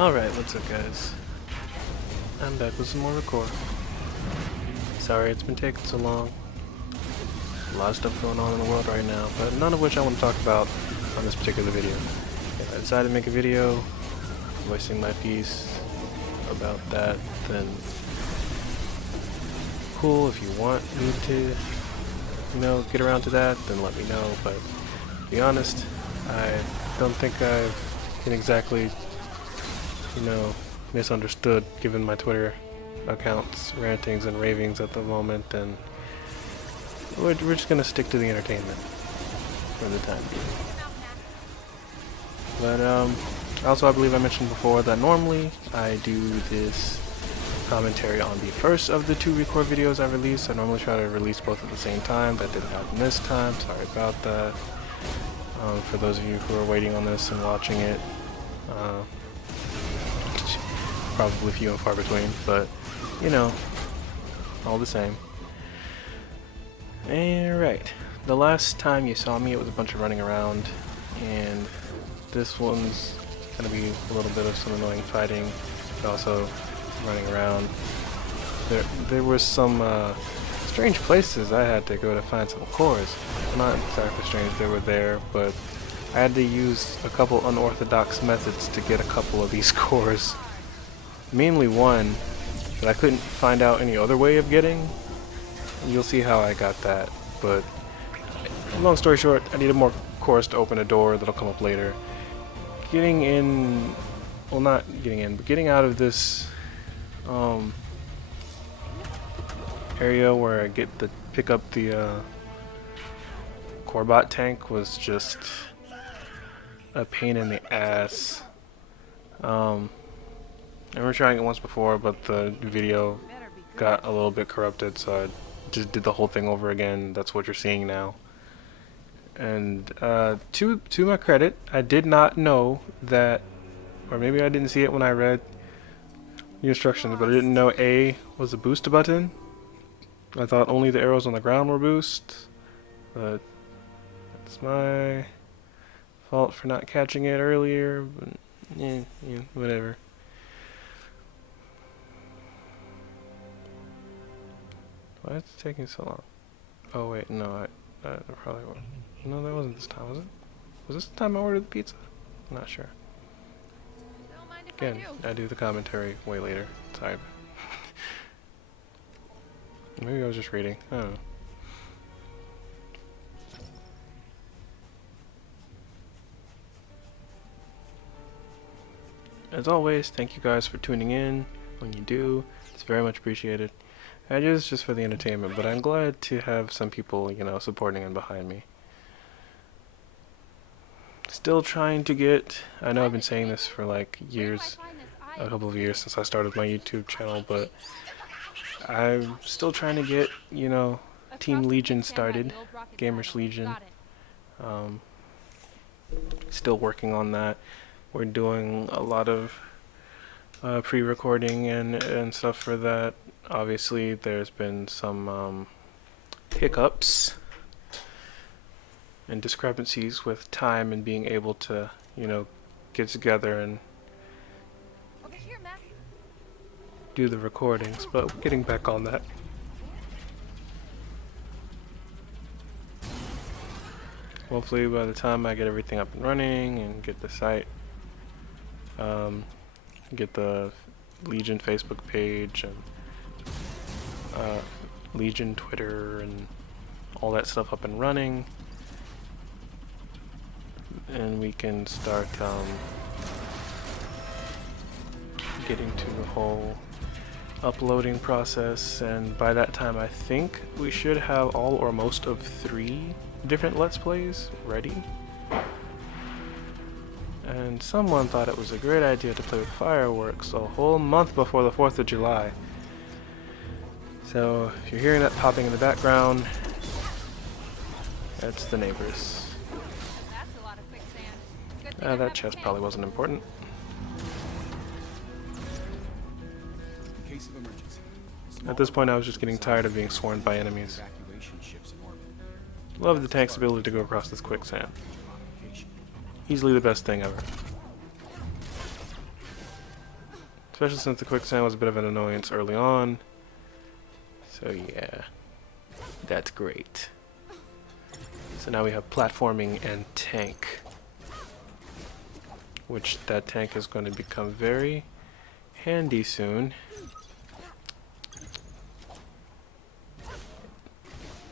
Alright, what's up guys? I'm back with some more Recore. Sorry it's been taking so long. A lot of stuff going on in the world right now, but none of which I want to talk about on this particular video. If I decide to make a video voicing my piece about that, then cool. If you want me to, get around to that, then let me know, but to be honest, I don't think I can exactly misunderstood given my Twitter accounts rantings and ravings at the moment, and we're just gonna stick to the entertainment for the time being. But also I believe I mentioned before that normally I do this commentary on the first of the 2 Recore videos I release. I normally try to release both at the same time. That didn't happen this time, sorry about that. For those of you who are waiting on this and watching it, probably few and far between, but all the same. Alright, the last time you saw me it was a bunch of running around, and this one's gonna be a little bit of some annoying fighting, but also running around. There were some strange places I had to go to find some cores. Not exactly strange, they were there, but I had to use a couple unorthodox methods to get a couple of these cores. Mainly one that I couldn't find out any other way of getting. You'll see how I got that, but long story short, I needed more cores to open a door that'll come up later. Getting in, well, not getting in, but getting out of this area where I get to pick up the COREBOT tank was just a pain in the ass. I remember trying it once before, but the video got a little bit corrupted, so I just did the whole thing over again. That's what you're seeing now. And to my credit, I did not know that, or maybe I didn't see it when I read the instructions, but I didn't know A was a boost button. I thought only the arrows on the ground were boost, but that's my fault for not catching it earlier, but whatever. Why is it taking so long? Oh wait, no, I probably won't. No, that wasn't this time, was it? Was this the time I ordered the pizza? I'm not sure. Again, I do the commentary way later. Sorry. Maybe I was just reading. I don't know. As always, thank you guys for tuning in. When you do, it's very much appreciated. I do this just for the entertainment, but I'm glad to have some people, supporting and behind me. Still trying to get, I know I've been saying this for like years, a couple of years since I started my YouTube channel, but I'm still trying to get, Team Legion started, Gamers Legion. Still working on that. We're doing a lot of pre-recording and stuff for that. Obviously, there's been some hiccups and discrepancies with time and being able to, get together and do the recordings, but we're getting back on that. Hopefully, by the time I get everything up and running and get the site, get the Legion Facebook page and Legion Twitter and all that stuff up and running, and we can start getting to the whole uploading process, and by that time I think we should have all or most of 3 different Let's Plays ready. And someone thought it was a great idea to play with fireworks a whole month before the 4th of July. So, if you're hearing that popping in the background, that's the neighbors. That chest probably wasn't important. At this point I was just getting tired of being swarmed by enemies. Love the tank's ability to go across this quicksand. Easily the best thing ever. Especially since the quicksand was a bit of an annoyance early on. So yeah, that's great. So now we have platforming and tank. Which that tank is going to become very handy soon.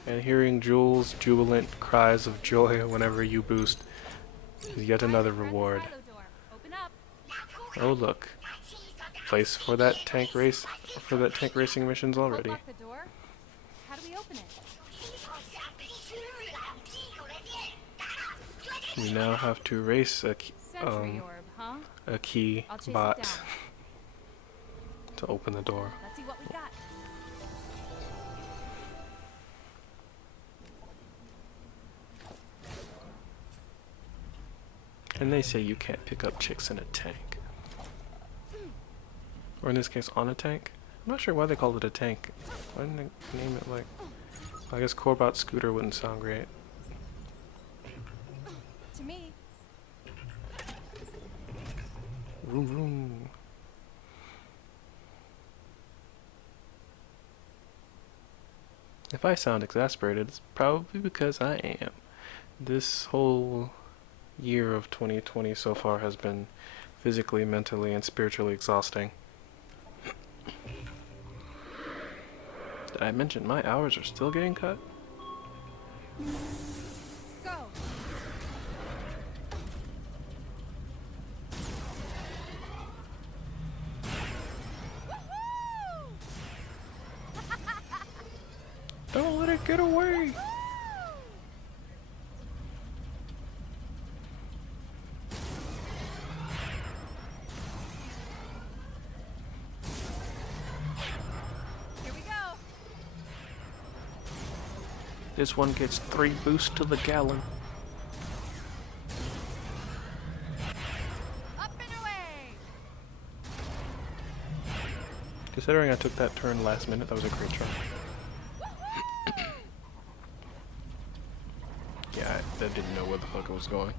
And hearing Jules' jubilant cries of joy whenever you boost is yet another reward. Oh look, place for that tank race, for that tank racing missions already. How do we open it? We now have to race a key bot to open the door. Let's see what we got. And they say you can't pick up chicks in a tank. Or in this case, on a tank. I'm not sure why they called it a tank. Why didn't they name it like... I guess COREBOT scooter wouldn't sound great. To me. Vroom vroom. If I sound exasperated, it's probably because I am. This whole year of 2020 so far has been physically, mentally, and spiritually exhausting. Did I mention my hours are still getting cut? Go. Don't let it get away! Here we go. This one gets 3 boosts to the gallon. Up and away. Considering I took that turn last minute, that was a great try. Yeah, I didn't know where the fuck I was going.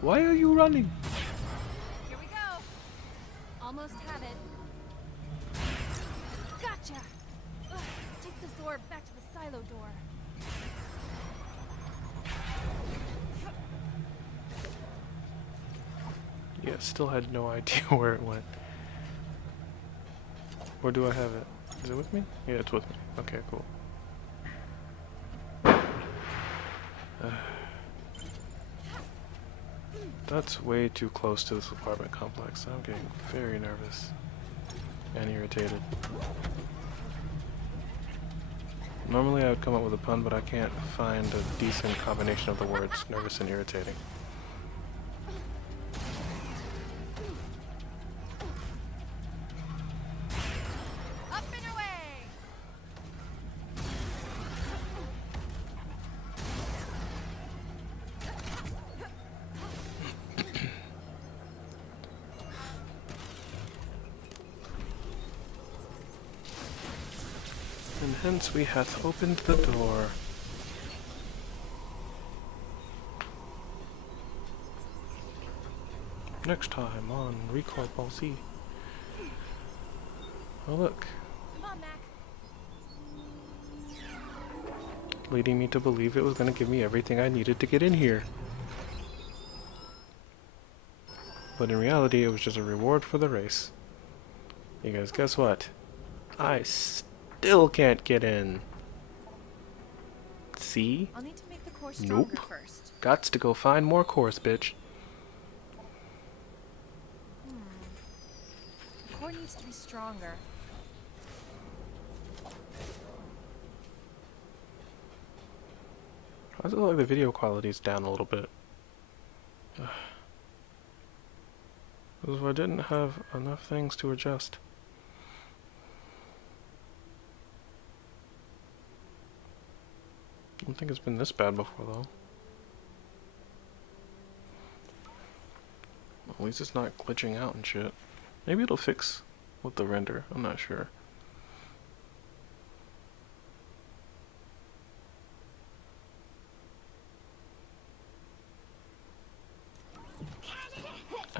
Why are you running? Here we go. Almost had it. Gotcha. Ugh, let's take the Zorb back to the silo door. Yeah, still had no idea where it went. Where do I have it? Is it with me? Yeah, it's with me. Okay, cool. That's way too close to this apartment complex. I'm getting very nervous and irritated. Normally I would come up with a pun, but I can't find a decent combination of the words nervous and irritating. Up and away. And hence we hath opened the door. Next time on Recore Playz. Oh look, Come on, Mac. leading me to believe it was going to give me everything I needed to get in here. But in reality, it was just a reward for the race. You guys, guess what? I still can't get in. See? I'll need to make the core stronger first. Gots to go find more cores, bitch. The core needs to be stronger. I feel like the video quality's down a little bit. Because I didn't have enough things to adjust. I don't think it's been this bad before, though. At least it's not glitching out and shit. Maybe it'll fix with the render. I'm not sure.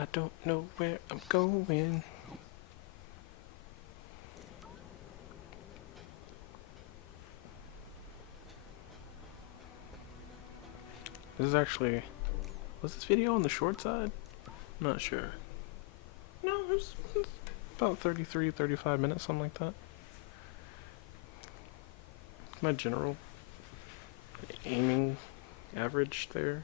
I don't know where I'm going. This is actually... Was this video on the short side? Not sure. No, it's about 33, 35 minutes, something like that. My general aiming average there.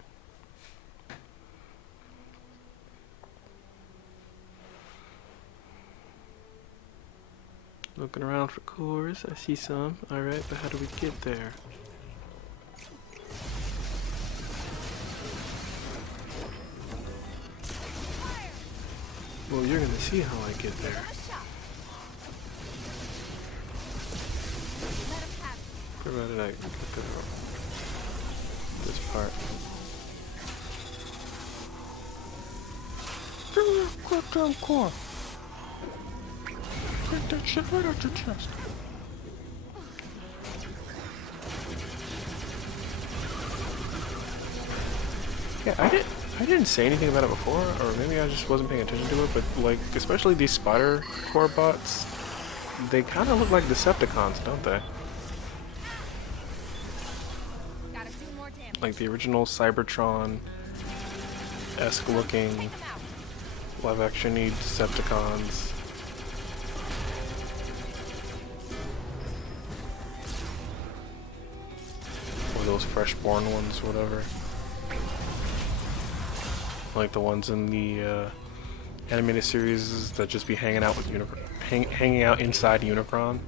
Looking around for cores. I see some. Alright, but how do we get there? Well, you're gonna see how I get there. Where did I go? This part. Goddamn core! Get that shit right out your chest. Yeah, I didn't say anything about it before, or maybe I just wasn't paying attention to it, but like, especially these spider core bots, they kind of look like Decepticons, don't they? Like the original Cybertron-esque looking live-action-y Decepticons. Or those fresh-born ones, whatever. Like the ones in the animated series that just be hanging out with hanging out inside Unicron.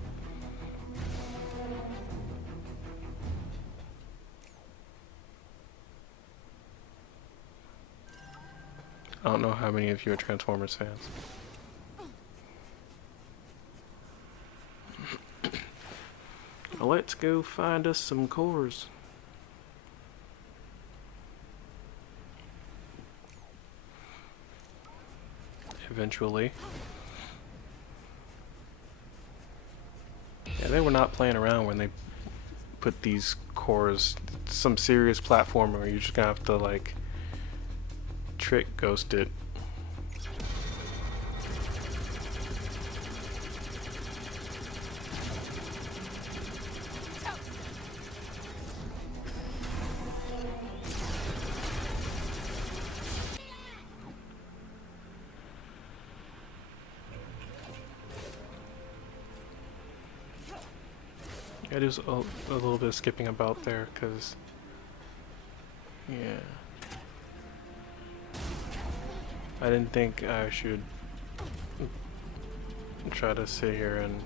I don't know how many of you are Transformers fans. Let's go find us some cores. Eventually. Yeah, they were not playing around when they put these cores. Some serious platformer where you're just gonna have to like trick ghost it. Yeah, there's a little bit of skipping about there, because, yeah. I didn't think I should try to sit here and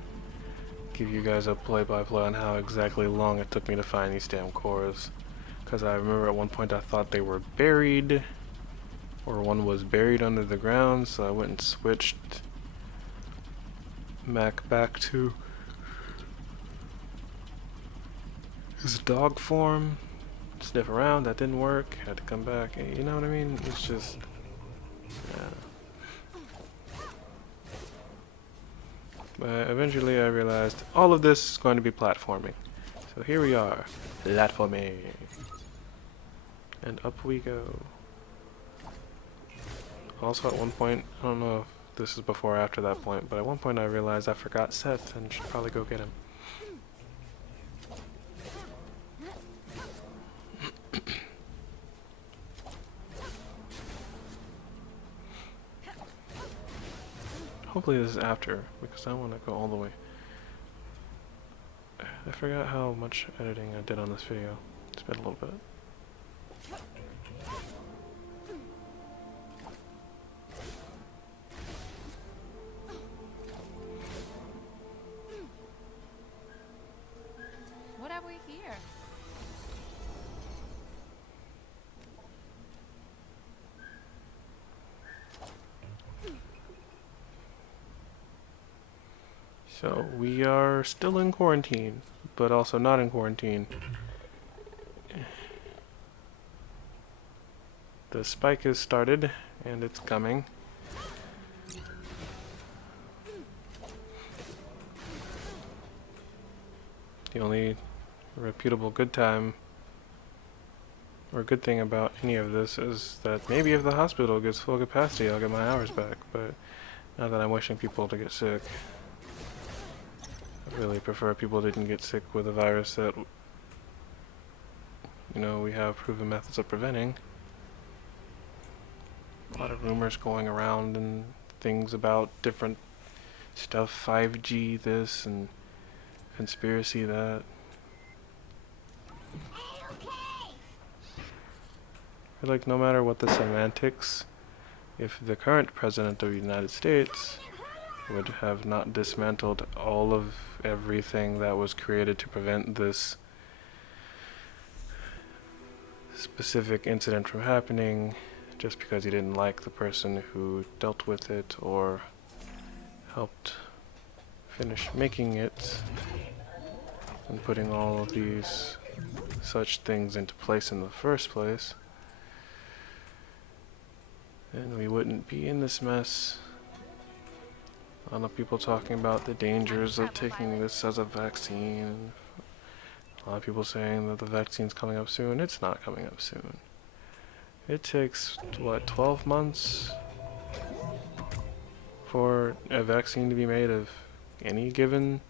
give you guys a play-by-play on how exactly long it took me to find these damn cores. Because I remember at one point I thought they were buried, or one was buried under the ground, so I went and switched back to his dog form, sniff around, that didn't work, had to come back, you know what I mean? It's just, yeah. But eventually I realized all of this is going to be platforming. So here we are, platforming. And up we go. Also at one point, I don't know if this is before or after that point, but at one point I realized I forgot Seth and should probably go get him. Hopefully this is after, because I want to go all the way. I forgot how much editing I did on this video. It's been a little bit. What have we here? So we are still in quarantine, but also not in quarantine. The spike has started, and it's coming. The only reputable good time or good thing about any of this is that maybe if the hospital gets full capacity, I'll get my hours back, but not that I'm wishing people to get sick. I really prefer people didn't get sick with a virus that, you know, we have proven methods of preventing. A lot of rumors going around and things about different stuff, 5G this and conspiracy that. But like, no matter what the semantics, if the current president of the United States would have not dismantled all of everything that was created to prevent this specific incident from happening, just because he didn't like the person who dealt with it or helped finish making it and putting all of these such things into place in the first place, then we wouldn't be in this mess. A lot of people talking about the dangers of taking this as a vaccine. A lot of people saying that the vaccine's coming up soon. It's not coming up soon. It takes, what, 12 months for a vaccine to be made of any given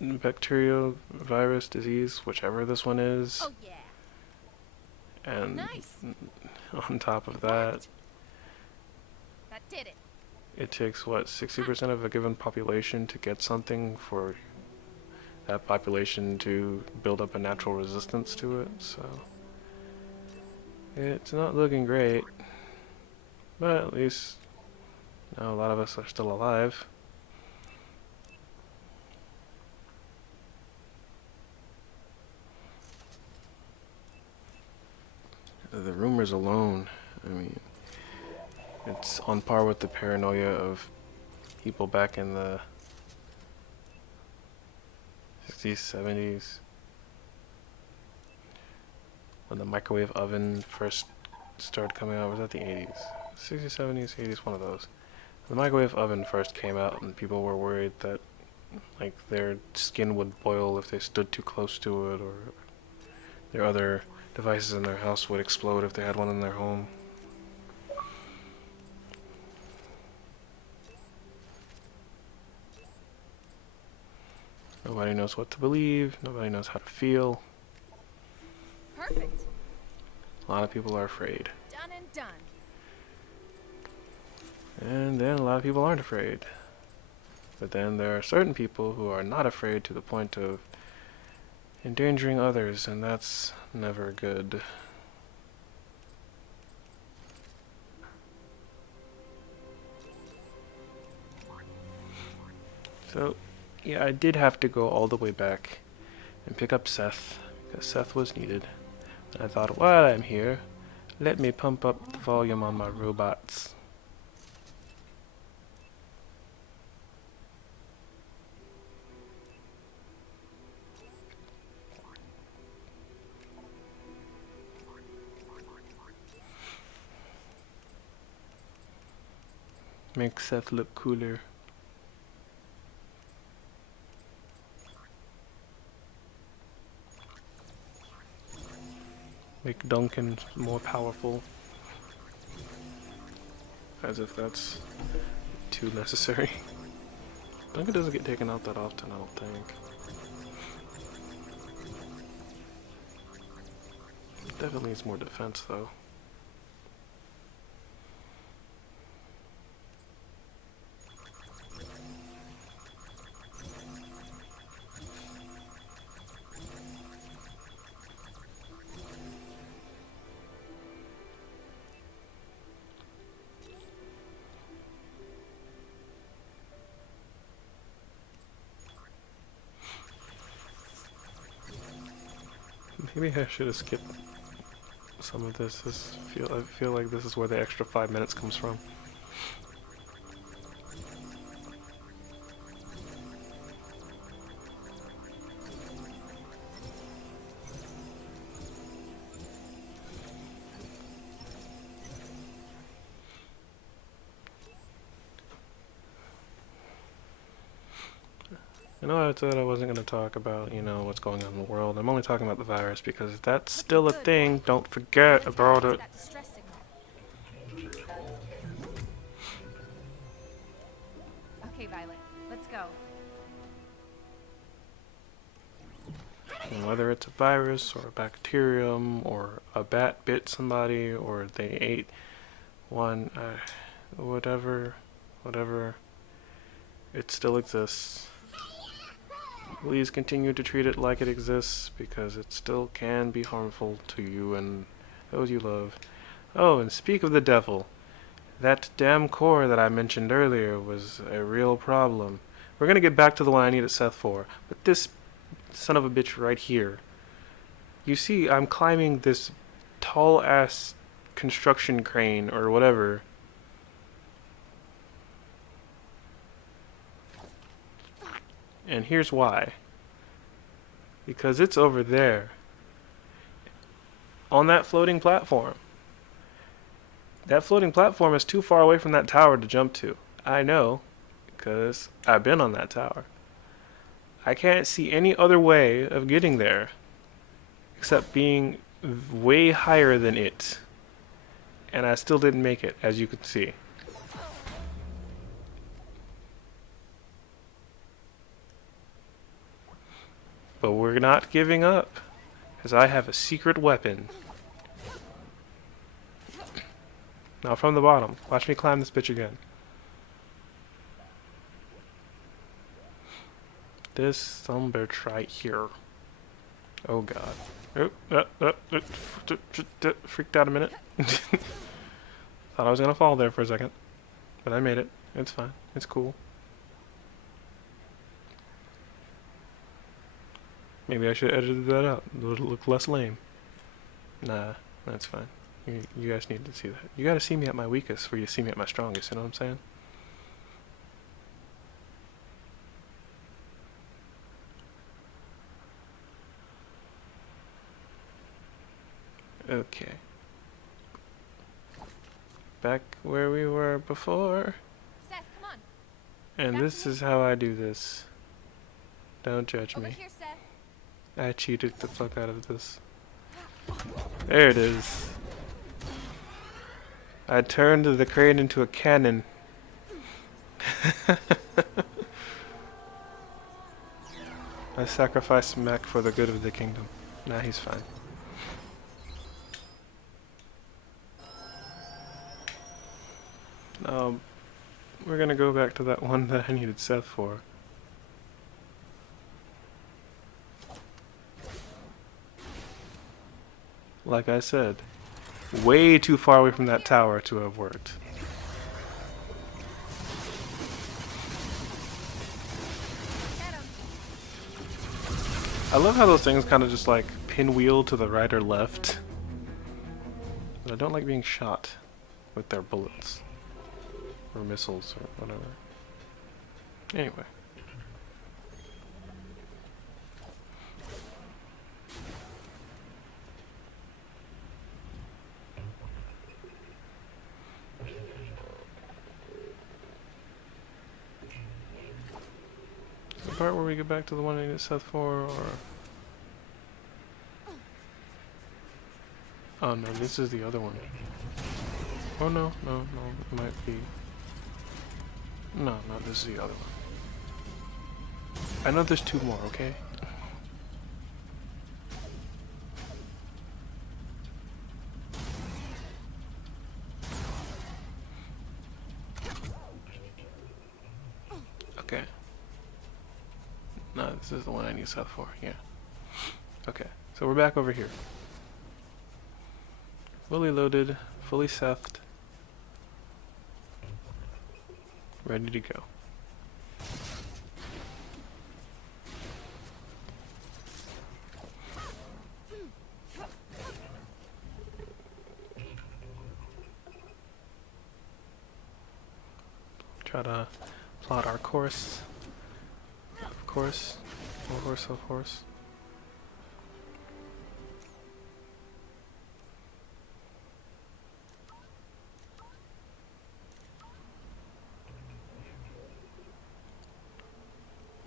bacterial, virus, disease, whichever this one is. Oh yeah. And Nice. on top of that, That did it. it takes, what, 60% of a given population to get something for that population to build up a natural resistance to it, so it's not looking great. But at least now a lot of us are still alive. The rumors alone, I mean, it's on par with the paranoia of people back in the 60s, 70s, when the microwave oven first started coming out. Was that the 80s? 60s, 70s, 80s, one of those. The microwave oven first came out and people were worried that like their skin would boil if they stood too close to it, or their other devices in their house would explode if they had one in their home. Nobody knows what to believe, nobody knows how to feel. Perfect. A lot of people are afraid. Done and done. And then a lot of people aren't afraid. But then there are certain people who are not afraid to the point of endangering others, and that's never good. So, yeah, I did have to go all the way back and pick up Seth, because Seth was needed. And I thought, while I'm here, let me pump up the volume on my robots. Make Seth look cooler. Make Duncan more powerful. As if that's too necessary. Duncan doesn't get taken out that often, I don't think. Definitely needs more defense, though. Maybe I should have skipped some of this. I feel like this is where the extra 5 minutes comes from. I know I said I wasn't going to talk about, you know, what's going on in the world. I'm only talking about the virus because that's still a thing. Don't forget about it. That distress signal. Okay, Violet, let's go. And whether it's a virus or a bacterium or a bat bit somebody or they ate one, whatever, it still exists. Please continue to treat it like it exists because it still can be harmful to you and those you love. Oh, and speak of the devil, that damn core that I mentioned earlier was a real problem. We're gonna get back to the one I needed Seth for, but this son of a bitch right here. You see, I'm climbing this tall ass construction crane or whatever. And here's why. Because it's over there. On that floating platform. That floating platform is too far away from that tower to jump to. I know, because I've been on that tower. I can't see any other way of getting there except being way higher than it. And I still didn't make it, as you can see. But we're not giving up, because I have a secret weapon. Now from the bottom, watch me climb this bitch again. This some bitch right here. Oh god. Freaked out a minute. Thought I was gonna fall there for a second. But I made it. It's fine. It's cool. Maybe I should have edited that out. It'll look less lame. Nah, that's fine. You guys need to see that. You gotta see me at my weakest before you see me at my strongest, you know what I'm saying? Okay. Back where we were before. Seth, come on. And this is how I do this. Don't judge Over me. here, Seth. I cheated the fuck out of this. There it is. I turned the crane into a cannon. I sacrificed Mac for the good of the kingdom. Nah, he's fine. We're gonna go back to that one that I needed Seth for. Like I said, way too far away from that tower to have worked. I love how those things kind of just like pinwheel to the right or left. But I don't like being shot with their bullets. Or missiles or whatever. Anyway. The part where we get back to the one I need Seth for, or... Oh no, this is the other one. Oh no, it might be... No, this is the other one. I know there's two more, okay? Okay. No, this is the one I need Seth for, yeah. Okay, so we're back over here. Fully loaded, fully Sethed. Ready to go. Try to plot our course. Of course. Of course.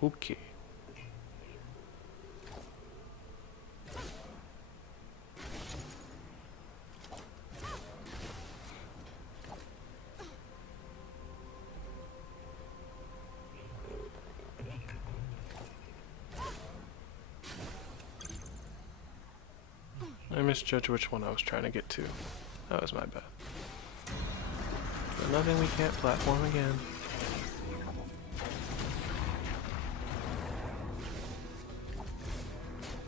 Okay. misjudged which one I was trying to get to. That was my bad. But nothing we can't platform again.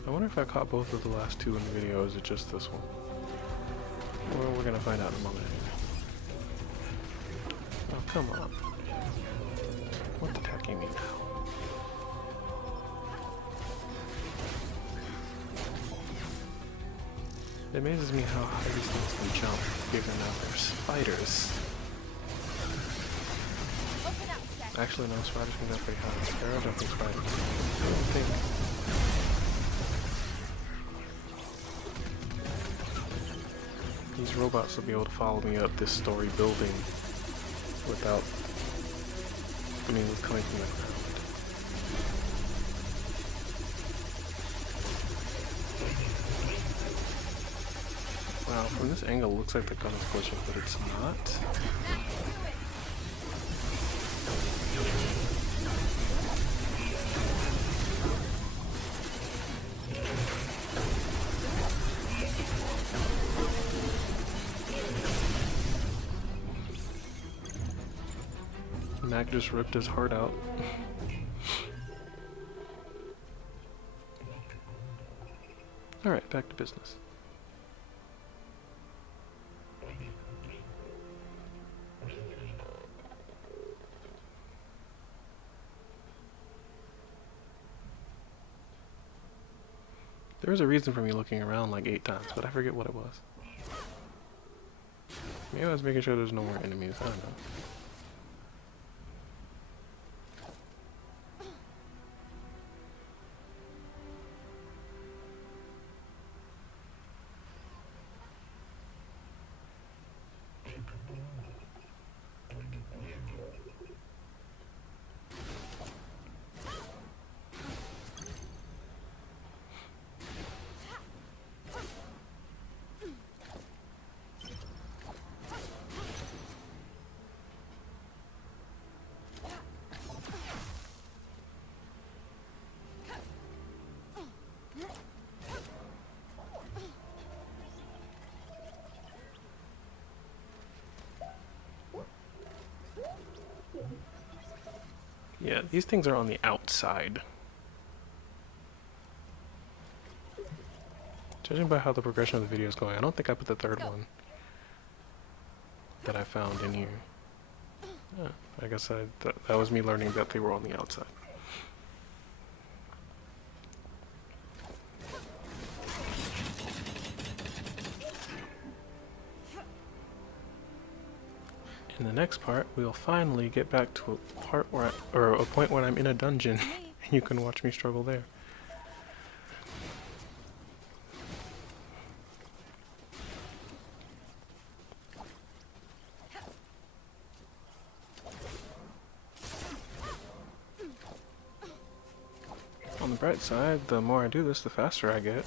I wonder if I caught both of the last two in the video, or is it just this one? Well, we're gonna find out in a moment. Oh, come on. What's attacking me now? It amazes me how high these things can jump, given that they're spiders. Actually, no, spiders can jump pretty high. Sparrow jumping spiders. I don't think. These robots will be able to follow me up this story building without, with coming from the ground. Wow, from this angle it looks like the gun is glitching, but it's not. Mac just ripped his heart out. Alright, back to business. There was a reason for me looking around like 8 times, but I forget what it was. Maybe I was making sure there's no more enemies, I don't know. Yeah, these things are on the outside. Judging by how the progression of the video is going, I don't think I put the third one that I found in here. I guess that was me learning that they were on the outside. In the next part, we'll finally get back to a part where a point where I'm in a dungeon, and you can watch me struggle there. On the bright side, the more I do this, the faster I get.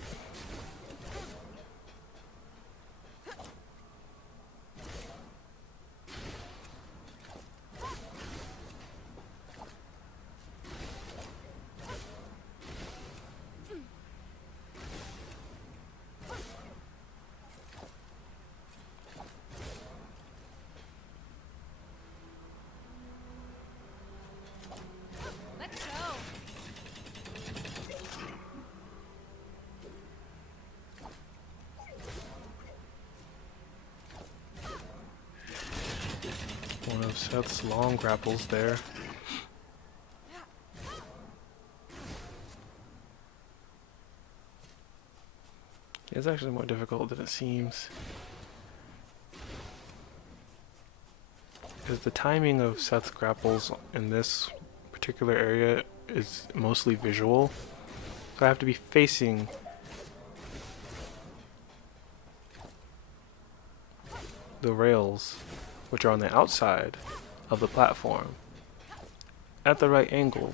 One of Seth's long grapples there. It's actually more difficult than it seems. Because the timing of Seth's grapples in this particular area is mostly visual. So I have to be facing the rails, which are on the outside of the platform, at the right angle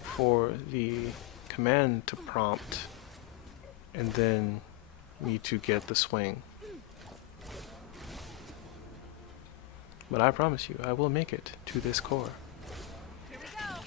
for the command to prompt and then me to get the swing. But I promise you, I will make it to this core. Here we go.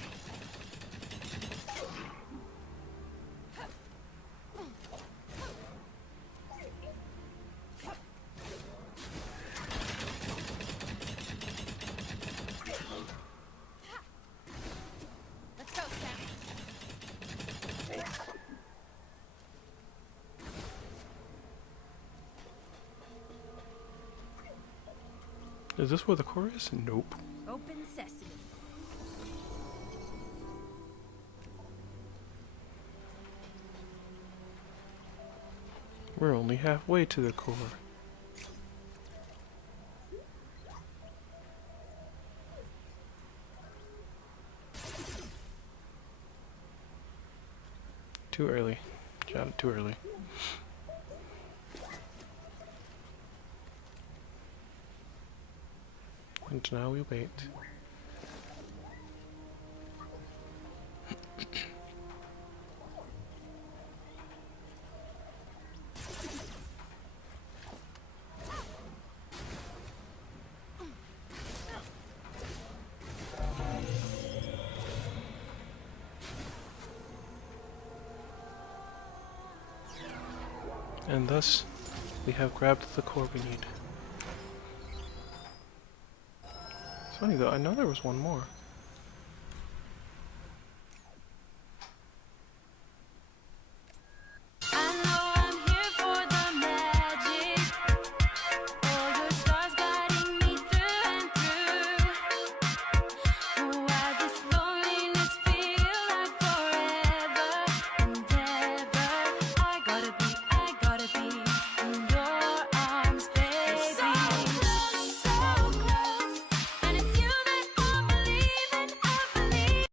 Is this where the core is? Nope. Open sesame. We're only halfway to the core. Too early. John, too early. And now we wait. And thus, we have grabbed the core we need. It's funny though, I know there was one more.